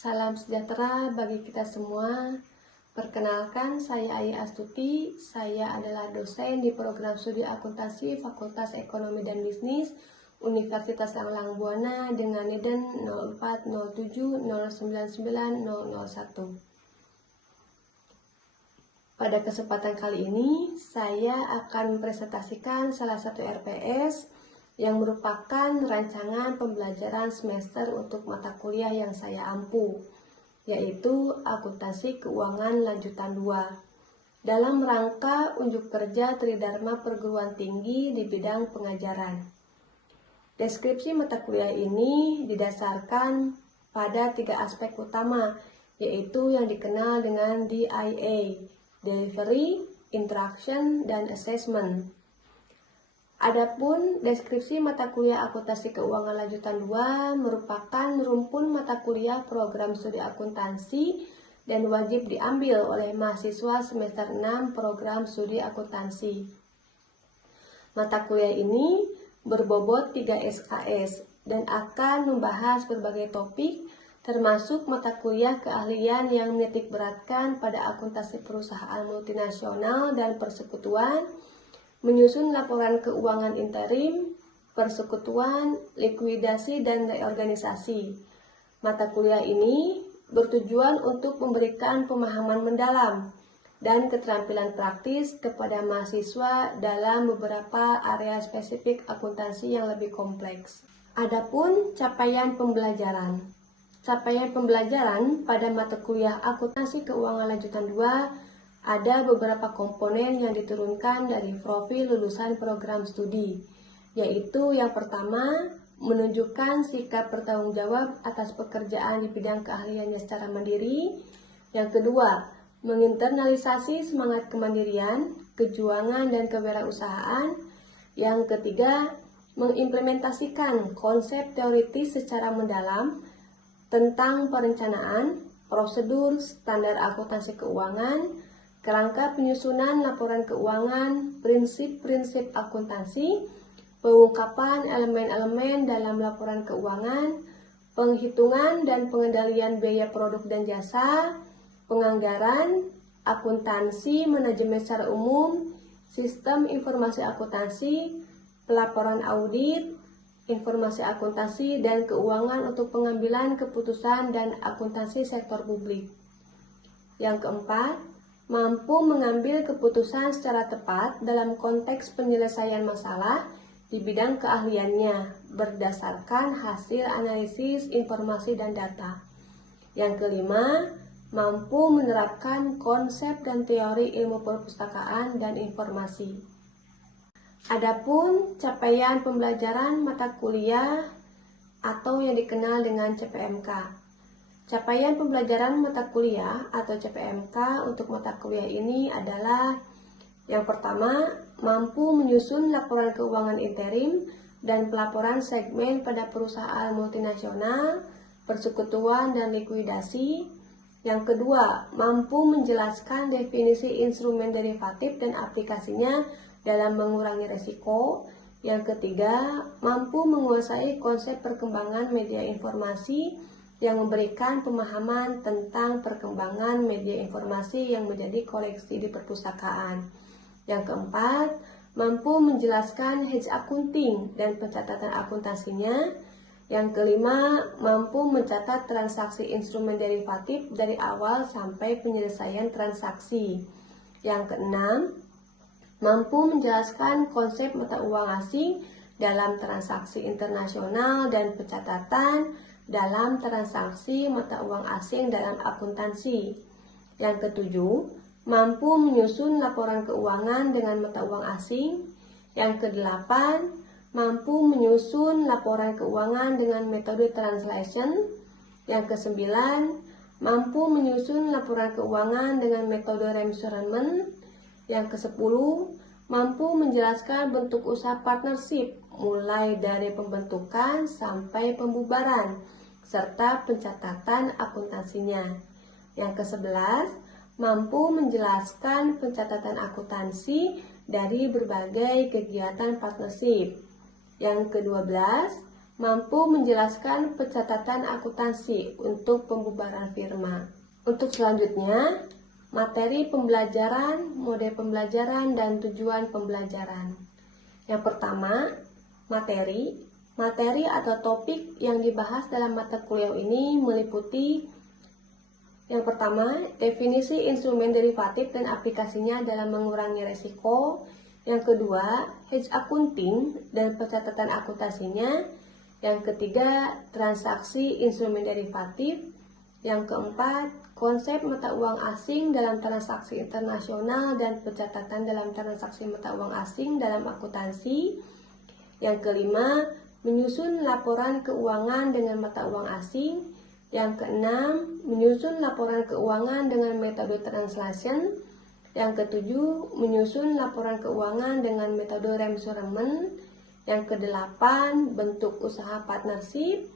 Salam sejahtera bagi kita semua. Perkenalkan, saya Ai Astuti. Saya adalah dosen di program studi akuntansi Fakultas Ekonomi dan Bisnis Universitas Anglang Buana dengan NIDN 0407099001. Pada kesempatan kali ini, saya akan mempresentasikan salah satu RPS yang merupakan rancangan pembelajaran semester untuk mata kuliah yang saya ampu, yaitu Akuntansi Keuangan Lanjutan 2, dalam rangka unjuk kerja Tridharma Perguruan Tinggi di bidang pengajaran. Deskripsi mata kuliah ini didasarkan pada 3 aspek utama, yaitu yang dikenal dengan DIA, Delivery, Interaction, dan Assessment. Adapun deskripsi mata kuliah Akuntansi Keuangan Lanjutan 2 merupakan rumpun mata kuliah program studi akuntansi dan wajib diambil oleh mahasiswa semester 6 program studi akuntansi. Mata kuliah ini berbobot 3 SKS dan akan membahas berbagai topik, termasuk mata kuliah keahlian yang menitik beratkan pada akuntansi perusahaan multinasional dan persekutuan, menyusun laporan keuangan interim, persekutuan, likuidasi, dan reorganisasi. Mata kuliah ini bertujuan untuk memberikan pemahaman mendalam dan keterampilan praktis kepada mahasiswa dalam beberapa area spesifik akuntansi yang lebih kompleks. Adapun capaian pembelajaran. Capaian pembelajaran pada mata kuliah Akuntansi Keuangan Lanjutan 2 ada beberapa komponen yang diturunkan dari profil lulusan program studi, yaitu yang pertama, menunjukkan sikap bertanggung jawab atas pekerjaan di bidang keahliannya secara mandiri. Yang kedua, menginternalisasi semangat kemandirian, kejuangan, dan kewirausahaan. Yang ketiga, mengimplementasikan konsep teoritis secara mendalam tentang perencanaan, prosedur, standar akuntansi keuangan, kerangka penyusunan laporan keuangan, prinsip-prinsip akuntansi, pengungkapan elemen-elemen dalam laporan keuangan, penghitungan dan pengendalian biaya produk dan jasa, penganggaran, akuntansi, manajemen secara umum, sistem informasi akuntansi, pelaporan audit, informasi akuntansi dan keuangan untuk pengambilan keputusan dan akuntansi sektor publik. Yang keempat, mampu mengambil keputusan secara tepat dalam konteks penyelesaian masalah di bidang keahliannya berdasarkan hasil analisis informasi dan data. Yang kelima, mampu menerapkan konsep dan teori ilmu perpustakaan dan informasi. Adapun capaian pembelajaran mata kuliah atau yang dikenal dengan CPMK. Capaian pembelajaran mata kuliah atau CPMK untuk mata kuliah ini adalah yang pertama, mampu menyusun laporan keuangan interim dan pelaporan segmen pada perusahaan multinasional, persekutuan, dan likuidasi. Yang kedua, mampu menjelaskan definisi instrumen derivatif dan aplikasinya dalam mengurangi resiko. Yang ketiga, mampu menguasai konsep perkembangan media informasi yang memberikan pemahaman tentang perkembangan media informasi yang menjadi koleksi di perpustakaan. Yang keempat, mampu menjelaskan hedge accounting dan pencatatan akuntansinya. Yang kelima, mampu mencatat transaksi instrumen derivatif dari awal sampai penyelesaian transaksi. Yang keenam, mampu menjelaskan konsep mata uang asing dalam transaksi internasional dan pencatatan dalam transaksi mata uang asing dalam akuntansi. Yang ketujuh, mampu menyusun laporan keuangan dengan mata uang asing. Yang kedelapan, mampu menyusun laporan keuangan dengan metode translation. Yang kesembilan, mampu menyusun laporan keuangan dengan metode remeasurement. Yang kesepuluh, mampu menjelaskan bentuk usaha partnership mulai dari pembentukan sampai pembubaran serta pencatatan akuntansinya. Yang ke-11, mampu menjelaskan pencatatan akuntansi dari berbagai kegiatan partnership. Yang ke-12, mampu menjelaskan pencatatan akuntansi untuk pembubaran firma. Untuk selanjutnya, materi pembelajaran, model pembelajaran, dan tujuan pembelajaran. Yang pertama, materi. Materi atau topik yang dibahas dalam mata kuliah ini meliputi yang pertama, definisi instrumen derivatif dan aplikasinya dalam mengurangi resiko. Yang kedua, hedge accounting dan pencatatan akuntansinya. Yang ketiga, transaksi instrumen derivatif. Yang keempat, konsep mata uang asing dalam transaksi internasional dan pencatatan dalam transaksi mata uang asing dalam akuntansi. Yang kelima, menyusun laporan keuangan dengan mata uang asing. Yang keenam, menyusun laporan keuangan dengan metode translation. Yang ketujuh, menyusun laporan keuangan dengan metode remeasurement. Yang kedelapan, bentuk usaha partnership.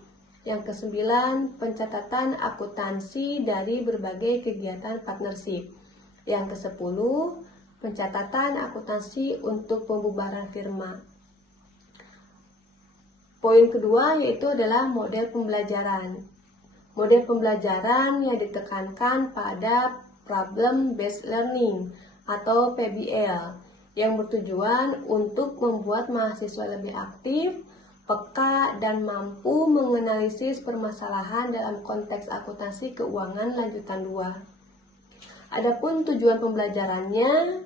Yang kesembilan, pencatatan akuntansi dari berbagai kegiatan partnership. Yang kesepuluh, pencatatan akuntansi untuk pembubaran firma. Poin kedua yaitu adalah model pembelajaran. Model pembelajaran yang ditekankan pada Problem Based Learning atau PBL yang bertujuan untuk membuat mahasiswa lebih aktif, peka, dan mampu menganalisis permasalahan dalam konteks akuntansi keuangan lanjutan 2. Adapun tujuan pembelajarannya,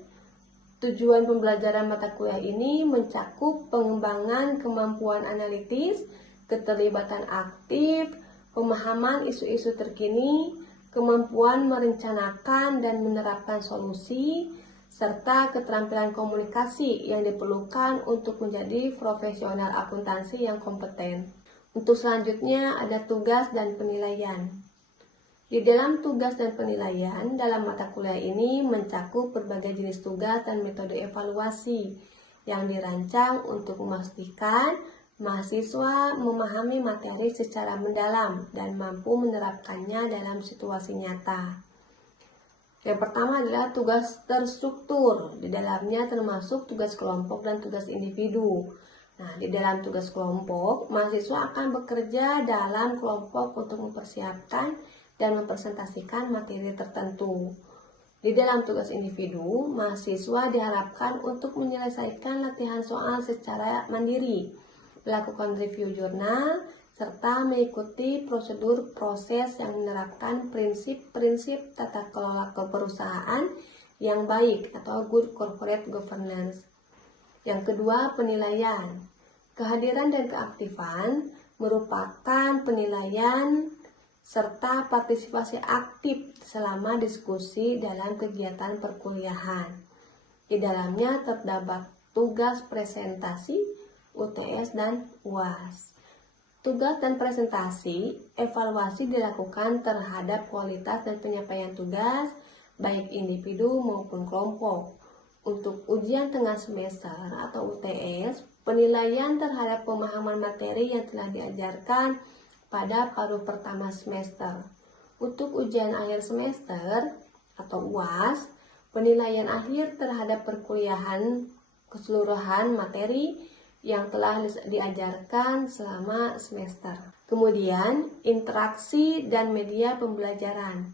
tujuan pembelajaran mata kuliah ini mencakup pengembangan kemampuan analitis, keterlibatan aktif, pemahaman isu-isu terkini, kemampuan merencanakan dan menerapkan solusi, serta keterampilan komunikasi yang diperlukan untuk menjadi profesional akuntansi yang kompeten. Untuk selanjutnya ada tugas dan penilaian. Di dalam tugas dan penilaian dalam mata kuliah ini mencakup berbagai jenis tugas dan metode evaluasi yang dirancang untuk memastikan mahasiswa memahami materi secara mendalam dan mampu menerapkannya dalam situasi nyata. Yang pertama adalah tugas terstruktur. Di dalamnya termasuk tugas kelompok dan tugas individu. Nah, di dalam tugas kelompok, mahasiswa akan bekerja dalam kelompok untuk mempersiapkan dan mempresentasikan materi tertentu. Di dalam tugas individu, mahasiswa diharapkan untuk menyelesaikan latihan soal secara mandiri, melakukan review jurnal, serta mengikuti prosedur proses yang menerapkan prinsip-prinsip tata kelola perusahaan yang baik atau good corporate governance. Yang kedua, penilaian. Kehadiran dan keaktifan merupakan penilaian serta partisipasi aktif selama diskusi dalam kegiatan perkuliahan. Di dalamnya terdapat tugas presentasi, UTS, dan UAS. Tugas dan presentasi, evaluasi dilakukan terhadap kualitas dan penyampaian tugas, baik individu maupun kelompok. Untuk ujian tengah semester atau UTS, penilaian terhadap pemahaman materi yang telah diajarkan pada paruh pertama semester. Untuk ujian akhir semester atau UAS, penilaian akhir terhadap perkuliahan keseluruhan materi yang telah diajarkan selama semester. Kemudian, interaksi dan media pembelajaran.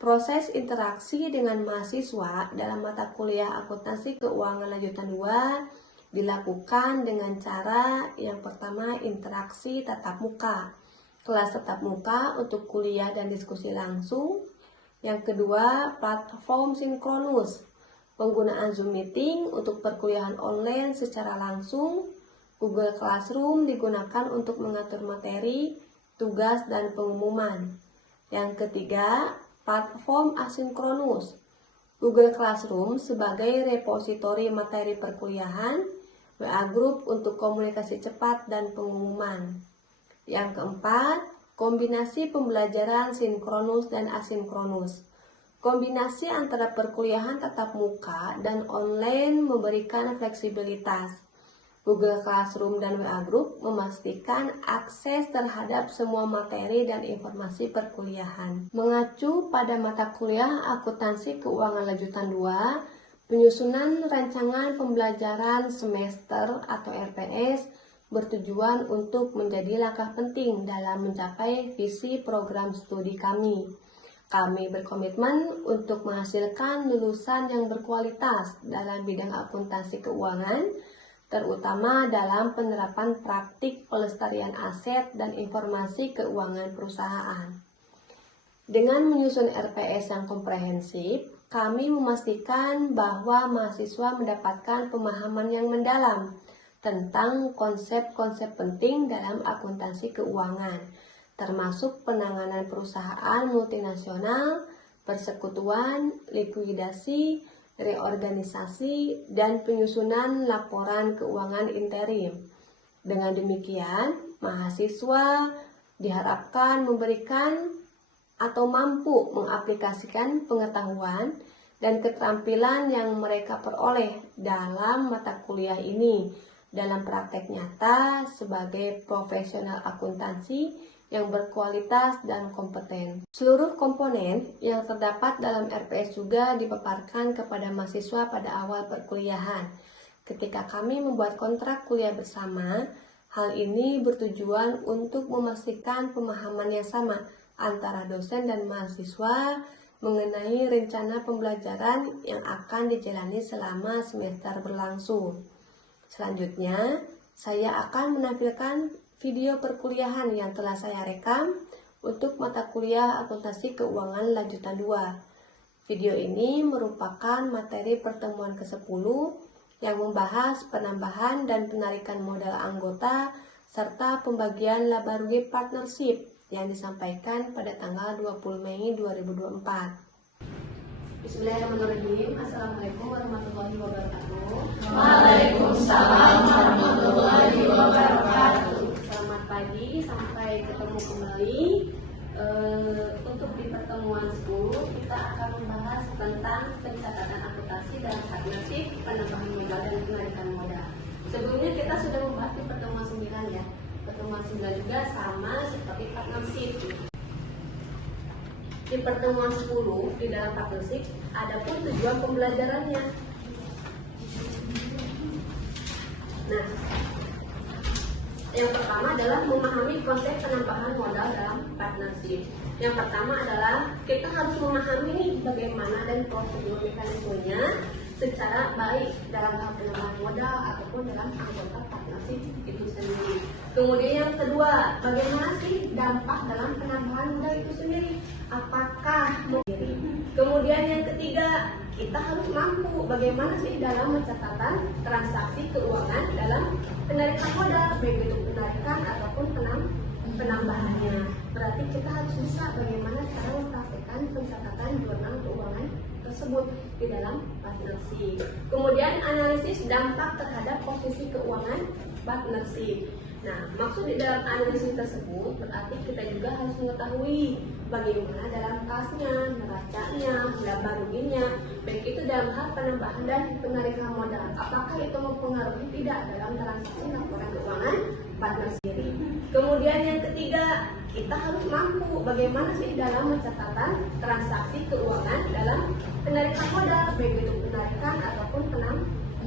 Proses interaksi dengan mahasiswa dalam mata kuliah akuntansi keuangan lanjutan 2 dilakukan dengan cara yang pertama interaksi tatap muka. Kelas tatap muka untuk kuliah dan diskusi langsung. Yang kedua, platform sinkronus. Penggunaan Zoom Meeting untuk perkuliahan online secara langsung. Google Classroom digunakan untuk mengatur materi, tugas, dan pengumuman. Yang ketiga, platform asinkronus. Google Classroom sebagai repositori materi perkuliahan, WA Group untuk komunikasi cepat dan pengumuman. Yang keempat, kombinasi pembelajaran sinkronus dan asinkronus. Kombinasi antara perkuliahan tatap muka dan online memberikan fleksibilitas. Google Classroom dan WA Group memastikan akses terhadap semua materi dan informasi perkuliahan. Mengacu pada mata kuliah akuntansi keuangan lanjutan 2, penyusunan rancangan pembelajaran semester atau RPS bertujuan untuk menjadi langkah penting dalam mencapai visi program studi kami. Kami berkomitmen untuk menghasilkan lulusan yang berkualitas dalam bidang akuntansi keuangan, terutama dalam penerapan praktik pelestarian aset dan informasi keuangan perusahaan. Dengan menyusun RPS yang komprehensif, kami memastikan bahwa mahasiswa mendapatkan pemahaman yang mendalam tentang konsep-konsep penting dalam akuntansi keuangan, termasuk penanganan perusahaan multinasional, persekutuan, likuidasi, reorganisasi, dan penyusunan laporan keuangan interim. Dengan demikian, mahasiswa diharapkan memberikan atau mampu mengaplikasikan pengetahuan dan keterampilan yang mereka peroleh dalam mata kuliah ini dalam praktek nyata sebagai profesional akuntansi yang berkualitas dan kompeten. Seluruh komponen yang terdapat dalam RPS juga dipaparkan kepada mahasiswa pada awal perkuliahan. Ketika kami membuat kontrak kuliah bersama, hal ini bertujuan untuk memastikan pemahaman yang sama antara dosen dan mahasiswa mengenai rencana pembelajaran yang akan dijalani selama semester berlangsung. Selanjutnya, saya akan menampilkan video perkuliahan yang telah saya rekam untuk mata kuliah akuntansi keuangan lanjutan 2. Video ini merupakan materi pertemuan ke-10 yang membahas penambahan dan penarikan modal anggota serta pembagian laba rugi partnership yang disampaikan pada tanggal 20 Mei 2024. Bismillahirrahmanirrahim. Assalamualaikum warahmatullahi wabarakatuh. Waalaikumsalam warahmatullahi wabarakatuh. Selamat pagi, sampai ketemu kembali. Untuk di pertemuan 10 kita akan membahas tentang pencatatan akuntansi dalam partnership, penambahan modal dan penarikan modal. Sebelumnya kita sudah membahas di pertemuan 9 ya. Pertemuan 9 juga sama seperti partnership. Di pertemuan 10 di dalam partnership ada pun tujuan pembelajarannya. Nah, yang pertama adalah memahami konsep penambahan modal dalam partnership. Yang pertama adalah kita harus memahami bagaimana dan prosedur mekanismenya secara baik dalam hal penambahan modal ataupun dalam anggota partnership itu sendiri. Kemudian yang kedua, bagaimana sih dampak dalam penambahan modal itu sendiri? Apakah sendiri? Kemudian yang ketiga, kita harus mampu bagaimana sih dalam mencatatkan transaksi keuangan dalam penarikan modal, baik itu penarikan ataupun penambahannya. Berarti kita harus bisa bagaimana cara mempraktikkan pencatatan jurnal keuangan tersebut di dalam partnership. Kemudian analisis dampak terhadap posisi keuangan partnership. Nah, maksud di dalam analisis tersebut berarti kita juga harus mengetahui bagaimana dalam kasnya, neracanya, laba ruginya, baik itu dalam hal penambahan dan penarikan modal. Apakah itu mempengaruhi tidak dalam transaksi laporan keuangan partnership? Kemudian yang ketiga, kita harus mampu bagaimana sih dalam mencatatkan transaksi keuangan dalam penarikan modal, baik itu penarikan ataupun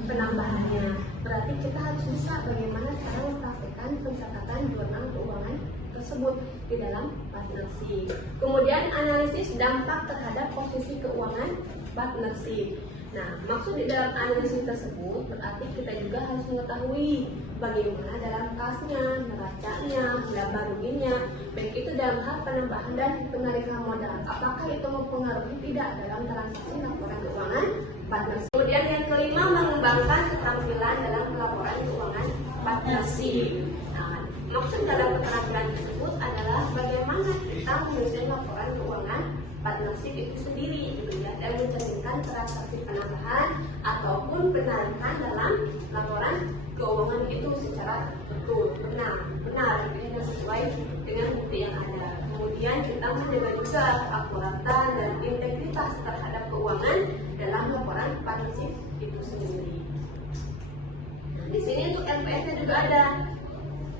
penambahannya. Berarti kita harus bisa bagaimana cara mempraktikkan pencatatan jurnal keuangan tersebut di dalam partnership. Kemudian analisis dampak terhadap posisi keuangan partnership. Nah, maksud di dalam analisis tersebut berarti kita juga harus mengetahui bagaimana dalam kasnya, neracanya, laba ruginya, baik itu dalam hal penambahan dan penarikan modal. Apakah itu mempengaruhi tidak dalam transaksi laporan keuangan partnership? Kemudian yang kelima, mengembangkan keterampilan dalam pelaporan keuangan partnership. Nah, maksud dalam keterampilan tersebut adalah bagaimana kita menyusun laporan keuangan partnership itu sendiri, gitu ya, dan mencerminkan transaksi penambahan ataupun penarikan dalam laporan keuangan itu secara betul, benar, dan sesuai dengan bukti yang ada. Kemudian kita menjaga juga keakuratan dan integritas terhadap keuangan dalam laporan partnership itu sendiri. Nah, di sini untuk LPS-nya juga ada.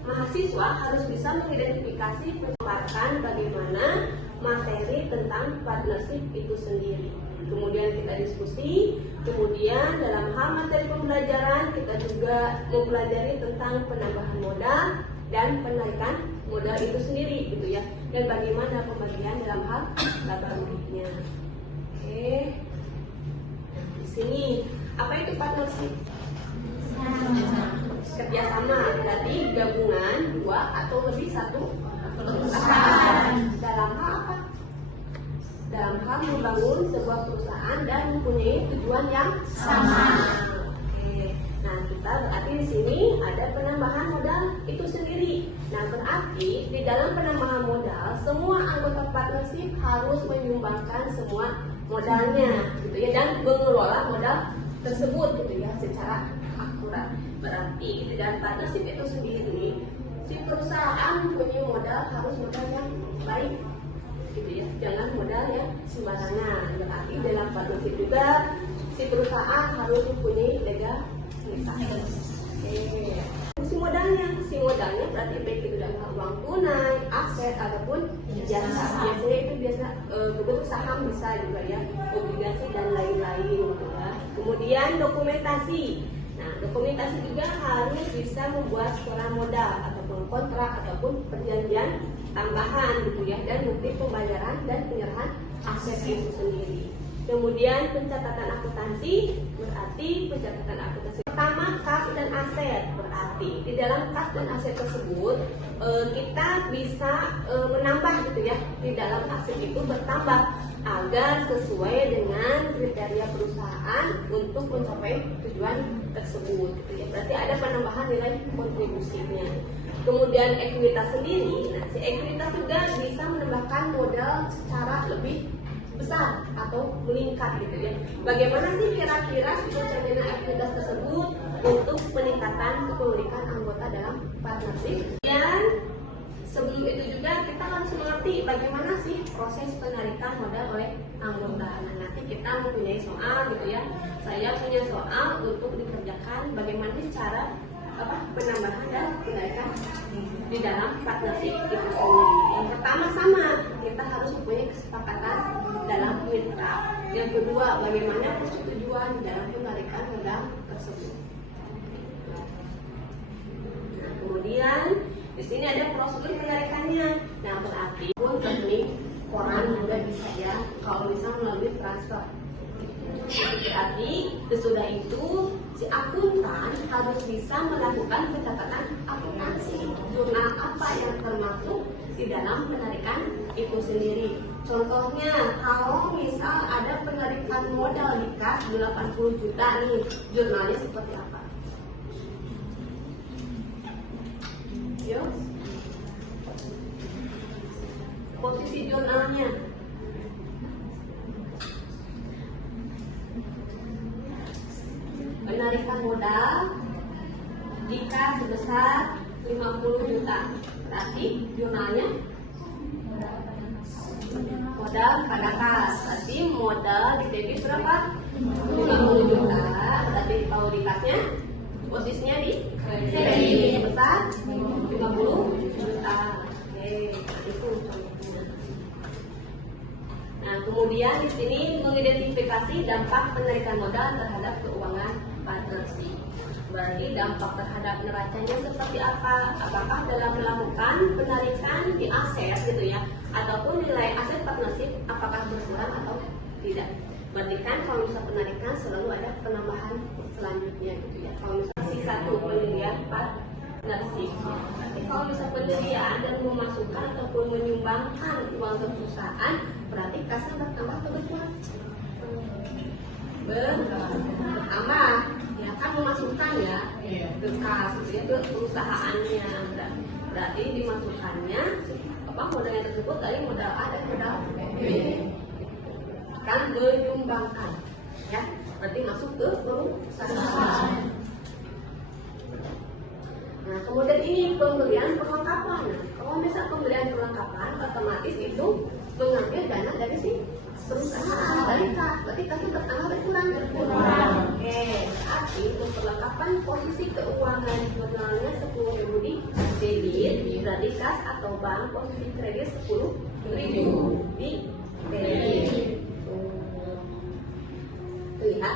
Mahasiswa harus bisa mengidentifikasi, memaparkan bagaimana materi tentang partnership itu sendiri. kemudian kita diskusi, kemudian dalam hal materi pembelajaran kita juga mempelajari tentang penambahan modal dan penarikan modal itu sendiri gitu ya, dan bagaimana pembagian dalam hal laba ruginya. Oke, di sini apa itu partnership? Kerjasama, berarti gabungan dua atau lebih satu perusahaan dalam hal apa? Dalam hal membangun sebuah perusahaan dan mempunyai tujuan yang sama. Oke. Nah, kita berarti di sini ada penambahan modal itu sendiri. Nah, berarti di dalam penambahan modal semua anggota partnership harus menyumbangkan semua modalnya, gitu ya, dan mengelola modal tersebut, gitu ya, secara akurat. Berarti di dalam partnership itu sendiri, si perusahaan punya modal harus modal yang baik, gitu ya, jangan modal yang sembarangan. Berarti dalam partnership juga si perusahaan harus mempunyai legalitas. Si modalnya berarti baik itu dalam uang tunai, aset ataupun jasa. Biasanya itu bentuk saham bisa juga ya, obligasi dan lain-lain gitu ya. Kemudian dokumentasi. Nah, dokumentasi juga harus bisa membuat skema modal ataupun kontrak ataupun perjanjian tambahan gitu ya, dan bukti pembayaran dan penyerahan aset itu sendiri. Kemudian pencatatan akuntansi, berarti pencatatan akuntansi pertama kas dan aset. Berarti di dalam kas dan aset tersebut kita bisa menambah gitu ya, di dalam aset itu bertambah agar sesuai dengan kriteria perusahaan untuk mencapai tujuan tersebut gitu ya. Berarti ada penambahan nilai kontribusinya. Kemudian ekuitas sendiri, nah si ekuitas juga bisa menambahkan modal secara lebih besar atau meningkat gitu ya. Bagaimana sih kira-kira cerminan ekuitas tersebut untuk peningkatan kepemilikan anggota dalam partnership? Dan sebelum itu juga kita harus mengerti bagaimana sih proses penarikan modal oleh anggota. Nah, nanti kita mempunyai soal gitu ya. Saya punya soal untuk dikerjakan bagaimana cara penambahan dan penarikan di dalam partnership itu sendiri. Yang pertama sama, kita harus mempunyai kesepakatan dalam mitra. Yang kedua, bagaimana persetujuan dalam penarikan modal tersebut. Nah, kemudian di sini ada prosedur penarikannya. Nah, berarti pun teknik koran juga bisa ya, kalau bisa melalui transfer. Berarti sesudah itu si akuntan harus bisa melakukan pencatatan akuntansi jurnal apa yang termasuk di dalam penarikan itu sendiri. Contohnya kalau misal ada penarikan modal di kas 80 juta nih, jurnalnya seperti apa? Yuk, posisi jurnalnya. Penarikan modal di kas sebesar 50 juta. Berarti jurnalnya modal pada kas. Berarti modal di debit berapa? 50 juta. Berarti kalau di kasnya posisinya di kredit sebesar 50 juta. Oke, itu contohnya. Nah, kemudian di sini mengidentifikasi dampak penarikan modal terhadap keuangan partnership. Berarti dampak terhadap neracanya seperti apa? Apakah dalam melakukan penarikan di aset gitu ya, ataupun nilai aset partnership apakah berkurang atau tidak? Berarti kan kalau misalnya penarikan selalu ada penambahan selanjutnya gitu ya. Kalau misalnya si satu pendirian partnership, tapi kalau misalnya pendirian dan memasukkan ataupun menyumbangkan uang ke perusahaan, berarti kasnya bertambah atau berkurang? Bertambah, ya kan memasukkan ya ke kas, gitu ya, ke perusahaannya. Berarti dimasukkannya modalnya tersebut dari modal A dan modal B. Kan menyumbangkan, ya, berarti masuk ke perusahaan. Nah, kemudian ini pembelian perlengkapan. Nah, kalau misalnya pembelian perlengkapan, otomatis itu mengambil dana dari si perusahaan, dari kas. Berarti kasnya bertambah berkurang. Oke, berarti untuk perlengkapan posisi keuangan jurnalnya 10.000 di debit, berarti kas atau bank posisi kredit 10.000 di debit. gitu ya.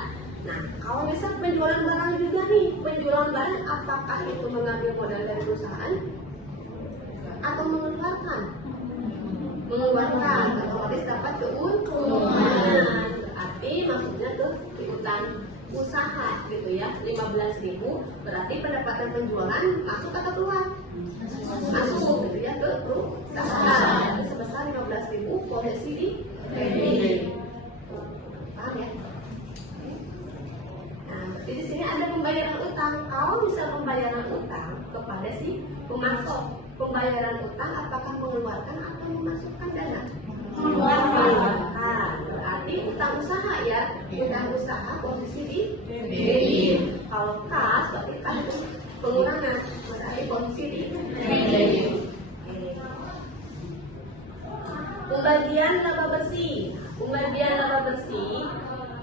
Nah, kalau misal penjualan barang juga nih, penjualan barang apakah itu mengambil modal dari perusahaan atau mengeluarkan? Mengeluarkan, otomatis dapat keuntungan. Berarti maksudnya ke ikutan usaha gitu ya. 15.000 berarti pendapatan penjualan masuk atau keluar? Masuk gitu ya ke perusahaan. Sebesar 15.000 posisi di kredit. Paham ya? Nah, berarti di sini ada pembayaran utang. Kalau misal pembayaran utang kepada si pemasok, pembayaran utang apakah mengeluarkan atau memasukkan dana? Mengeluarkan. Berarti utang usaha ya. Utang usaha posisi di debit. Kalau kas berarti kan pengurangan. Berarti posisi di kredit. Pembagian laba bersih. Pembagian laba bersih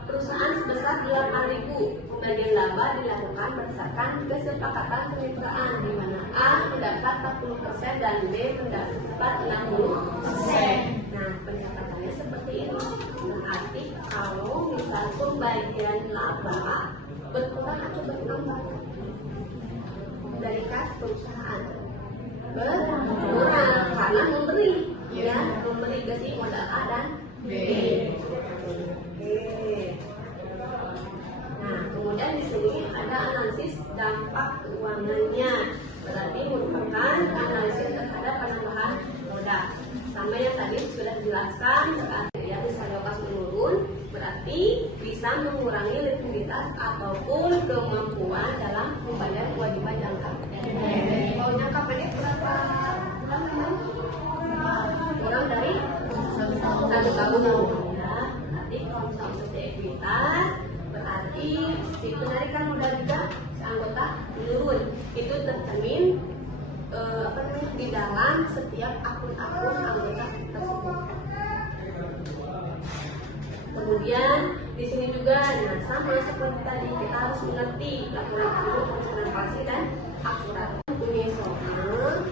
perusahaan sebesar 8.000. Pembagian laba dilakukan berdasarkan kesepakatan kemitraan di mana A mendapat 40% dan B mendapat 60%. Nah, pendekatannya seperti ini. Berarti kalau misal pembagian laba berkurang atau bertambah dari kas perusahaan, berkurang karena memberi, ya, memberi ke si modal A dan B. Nah, kemudian di sini ada analisis dampak keuangannya. Berarti merupakan analisis terhadap penambahan modal. Sama yang tadi sudah dijelaskan, berarti ya bisa lepas menurun, berarti bisa mengurangi likuiditas ataupun kemampuan dalam membayar kewajiban jangka pendek. Kalau jangka pendek berapa bulan? Kurang dari 1 tahun. Ya, nanti kalau misalnya untuk ekuitas berarti si penarikan modal juga si anggota menurun. Itu tercermin di dalam setiap akun-akun anggota tersebut. Kemudian di sini juga dengan sama seperti tadi kita harus mengerti laporan induk, konsentrasi dan akurat. Punya soal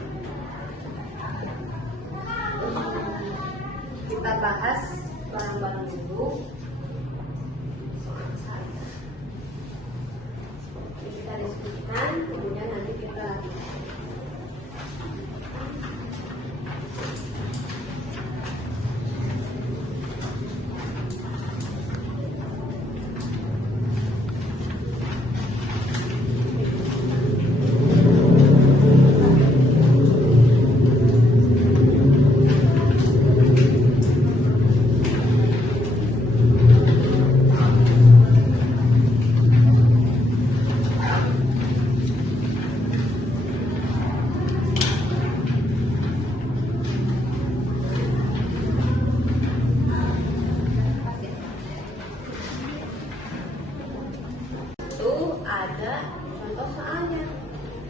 kita bahas barang-barang dulu. Kita diskusikan, kemudian nanti kita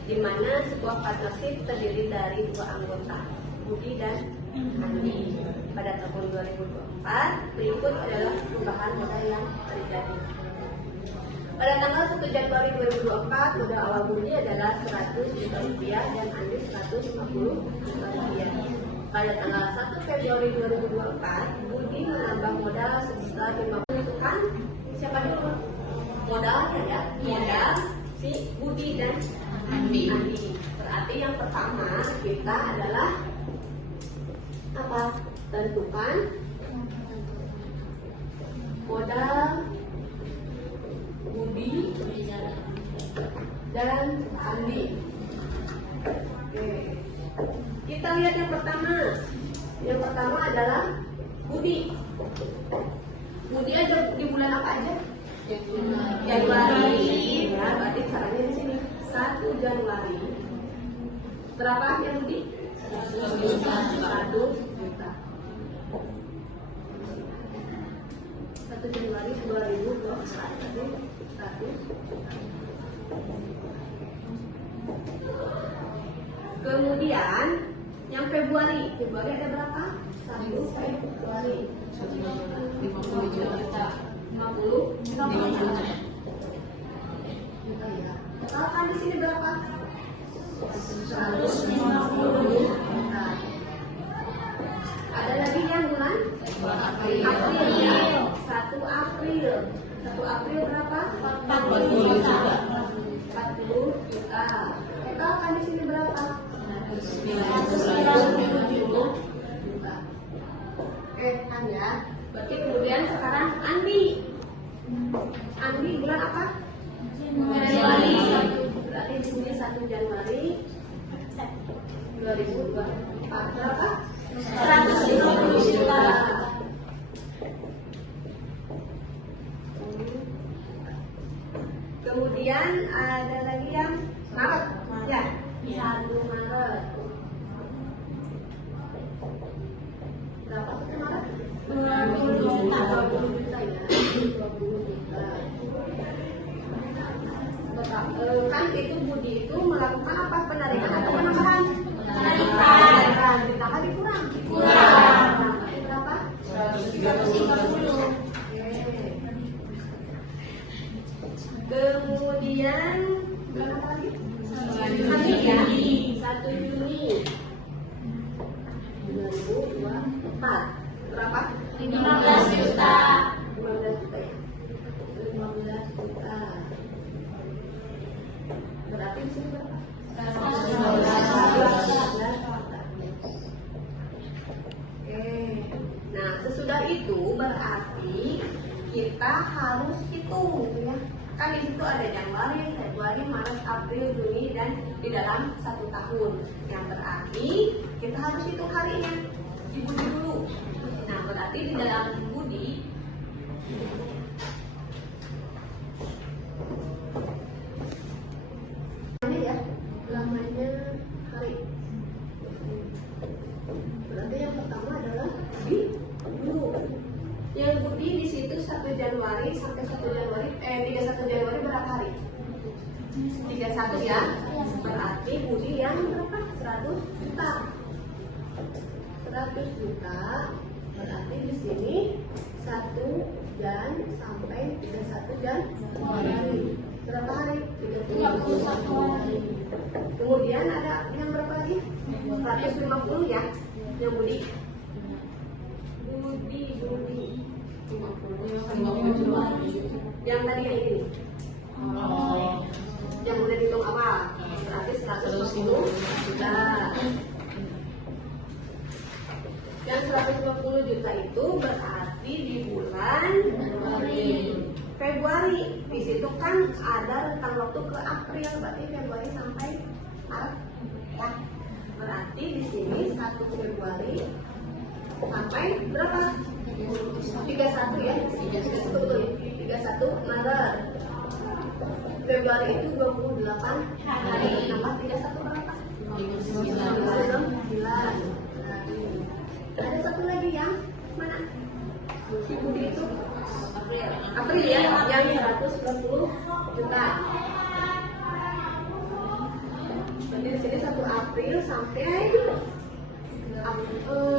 di mana sebuah partnership terdiri dari 2 anggota, Budi dan Andi. Pada tahun 2024, berikut adalah perubahan modal yang terjadi. Pada tanggal 1 Januari 2024, modal awal Budi adalah 100 juta rupiah dan Andi 150 juta rupiah. Pada tanggal 1 Februari 2024, Budi menambah modal sebesar 50 kan? Siapa dulu? Modalnya ya? Modal si Budi dan Andi. Berarti yang pertama kita adalah apa? Tentukan modal Budi dan Andi. Oke. Kita lihat yang pertama. Yang pertama adalah Budi. Budi aja di bulan apa aja? Januari. Ya, berarti caranya di sini 1 Januari. Berapa yang Budi? 1 juta. 1 Januari 2024. 1 juta. Kemudian yang Februari ada berapa? 1 Februari 50 juta. 50 juta ya. Totalkan di sini berapa? 150 juta. Ada lagi yang bulan April ya. 1 April 1 April berapa? 40 juta. 40 juta. Total kan di sini berapa? 190 juta. Oke, kan ya. Berarti kemudian sekarang Andi. Andi bulan apa? Januari. Berarti di sini 1 Januari 2024 berapa? 150 juta. Kemudian ada lagi yang Maret, ya? 1 Maret. Berapa sih Maret? 20 juta. 20 juta ya. 20 juta. Kan itu Budi itu melakukan apa, penarikan atau penambahan? Penarikan. Ditambah dikurang. Kurang. Berarti berapa? 130. Kemudian berapa lagi? 1 Juni 2024 berapa? 15 juta. 15 juta ya. 15 juta. Berarti di sini berapa? 115. Oke. Nah, sesudah itu berarti kita harus hitung ya. Kan di situ ada Januari, Februari, Maret, April, Juni, dan di dalam 1 tahun. Yang berarti kita harus hitung harinya di Budi dulu. Nah, berarti di dalam Budi ini ya, lamanya hari. Berarti yang pertama adalah di dulu. Yang Budi di situ 1 Januari sampai 31 Januari berapa hari? 31 ya. Berarti Budi yang berapa? 100 juta. 100 juta. Berarti di sini 1 Jan sampai 31 Januari. Berapa hari? 31 hari. Kemudian ada yang berapa lagi? 150 ya. Yang Budi. Budi 50 juta. yang tadi yang ini yang udah dihitung awal berarti 150 juta. Yang 150 juta itu berarti di bulan Februari. Di situ kan ada rentang waktu ke April, berarti Februari sampai Maret ya. Berarti di sini 1 Februari sampai berapa? 31 ya. 31 betul ya. 31 Maret. Februari itu 28 hari. Tambah 31 berapa? 29 hari. Ada satu lagi yang mana? Si Budi itu April ya, yang 120 juta. Berarti di sini 1 April sampai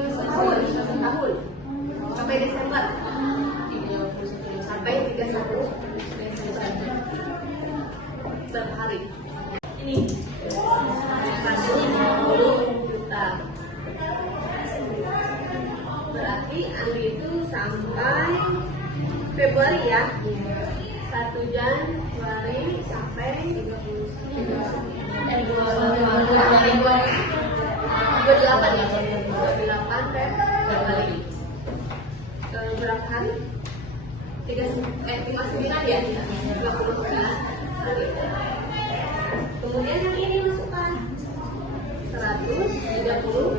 setahun sampai Desember, sampai 31 Desember. Berapa hari? Ini 150 juta. Berarti Andi itu sampai Februari ya. 1 Januari sampai 28 Februari. Berapa hari? 59 ya? 59 hari. Kemudian yang ini masukkan 130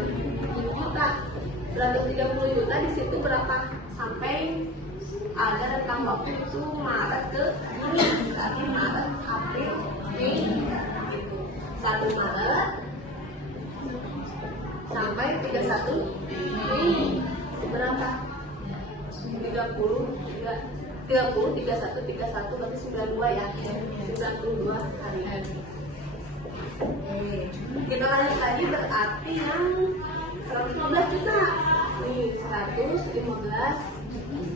juta. 130 juta di situ berapa? Sampai ada rentang waktu itu Maret ke Juni. Berarti Maret, April, Mei gitu. 1 Maret sampai 31 Mei berapa? 31 berarti 92 ya. 92 hari. Oke. Kita lanjut lagi berarti yang 115 juta. Nih 115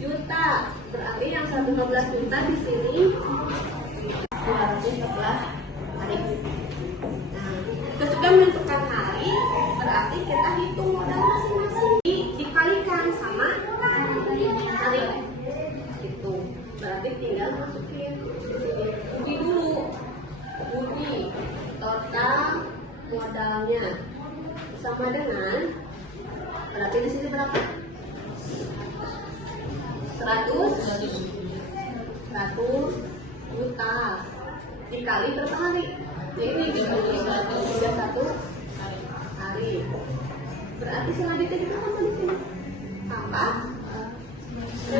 juta. Berarti yang 115 juta di sini 214 hari. Nah, ketika menentukan hari, berarti kita hitung modal masing-masing dikalikan sama hari. Gitu. Berarti tinggal masukin bunyi dulu. Bunyi total modalnya sama dengan, berarti di sini berapa? 100 juta dikali berapa hari? Ini 31 hari. Berarti selanjutnya kita apa di sini? Apa? 100.000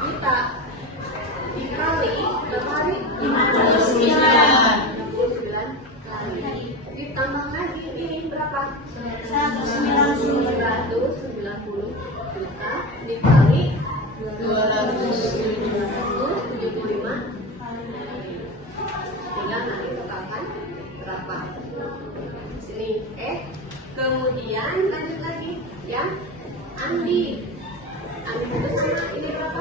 juta dikali berapa hari? 59 kali. Ditambah lagi ini berapa? 190 juta dikali 275 tinggal nanti totalkan berapa sini. Kemudian lanjut lagi ya, Andi itu sama ini berapa?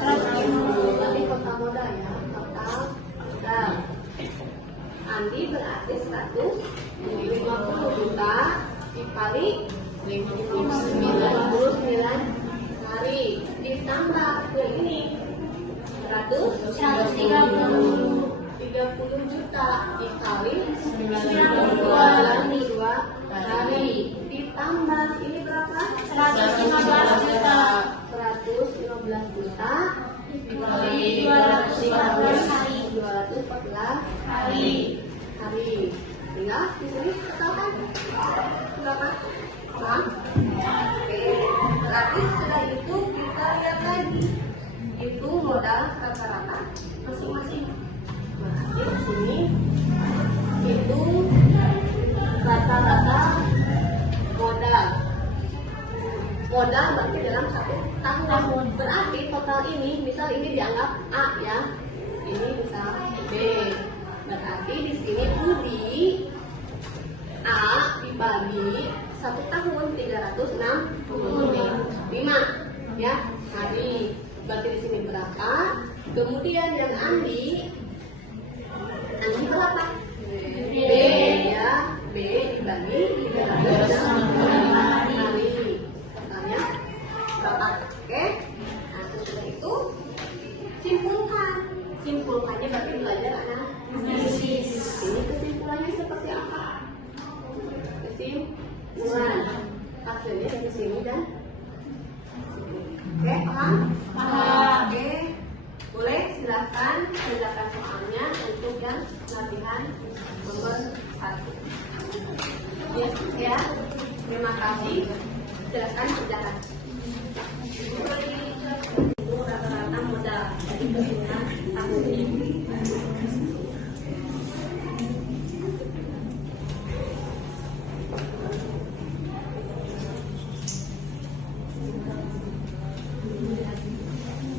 100.000. Berarti total modal ya, total modal Andi berarti 150 juta dikali 59 hari ditambah ke ini 130 juta dikali 92 hari ditambah ini berapa? 115 juta dikali 214 hari. Tinggal di sini totalkan berapa? Oke, berarti setelah itu kita lihat lagi itu modal rata-rata masing-masing. Berarti di sini itu rata-rata modal berarti dalam 1 tahun. Berarti total ini, misal ini dianggap A ya, ini misal B. Berarti di sini Budi A dibagi 1 tahun 365 ya hari. Berarti di sini berapa? Kemudian yang Andi berapa? B ya, B dibagi 365 hari. Totalnya berapa? Oke. Nah, setelah itu simpulkannya berarti belajar analisis. Ini kesimpulannya seperti apa? Kesimpulan hasilnya dari sini dan sini. Oke, paham? Oke, boleh silakan kerjakan soalnya untuk yang latihan nomor 1. Ya, terima kasih. Silakan kerjakan. Itu rata-rata modal dari kesingan tahun ini.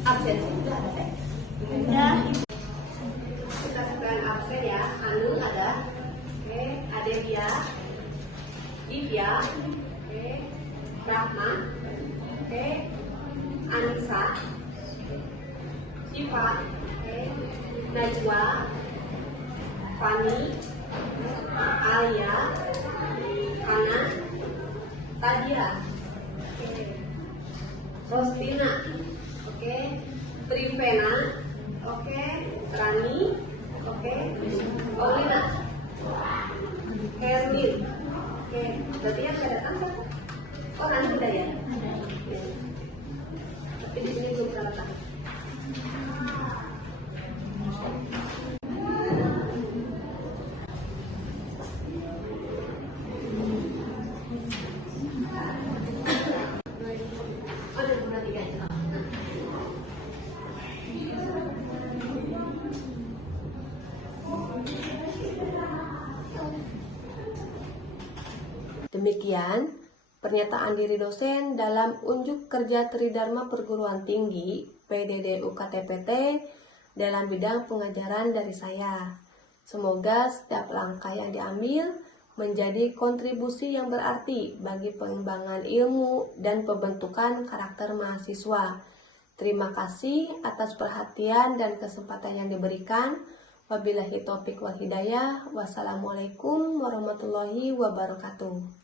Absen sudah ada teh? Sudah. Kita sekarang absen ya. Anu ada. Oke, Adelia, Divya, oke, Rahma, oke, Anissa, Siva, oke, Najwa, Fani, Alia, Hana, Tadira, oke, Rostina, oke, Trivena, oke, Rani, oke, Paulina, Hermin, oke, berarti yang saya datang siapa? Oh, Rani sudah ya? Oke. Tapi di sini belum terletak. Demikian pernyataan diri dosen dalam unjuk kerja Tridharma Perguruan Tinggi PDD UKTPT dalam bidang pengajaran dari saya. Semoga setiap langkah yang diambil menjadi kontribusi yang berarti bagi pengembangan ilmu dan pembentukan karakter mahasiswa. Terima kasih atas perhatian dan kesempatan yang diberikan. Wabillahi taufiq wal hidayah. Wassalamualaikum warahmatullahi wabarakatuh.